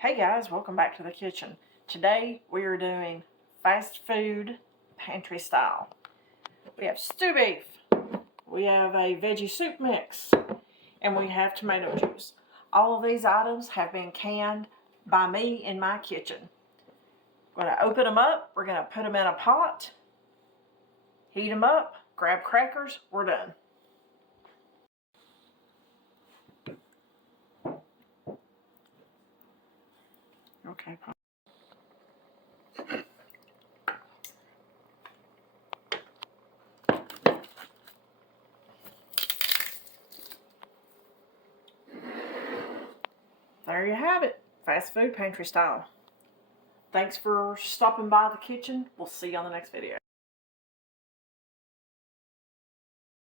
Hey guys, welcome back to the kitchen. Today we are doing fast food pantry style. We have stew beef, we have a veggie soup mix, and we have tomato juice. All of these items have been canned by me in my kitchen. We're going to open them up, we're going to put them in a pot, heat them up, grab crackers, we're done. Okay, there you have it, fast food pantry style. Thanks for stopping by the kitchen. We'll see you on the next video.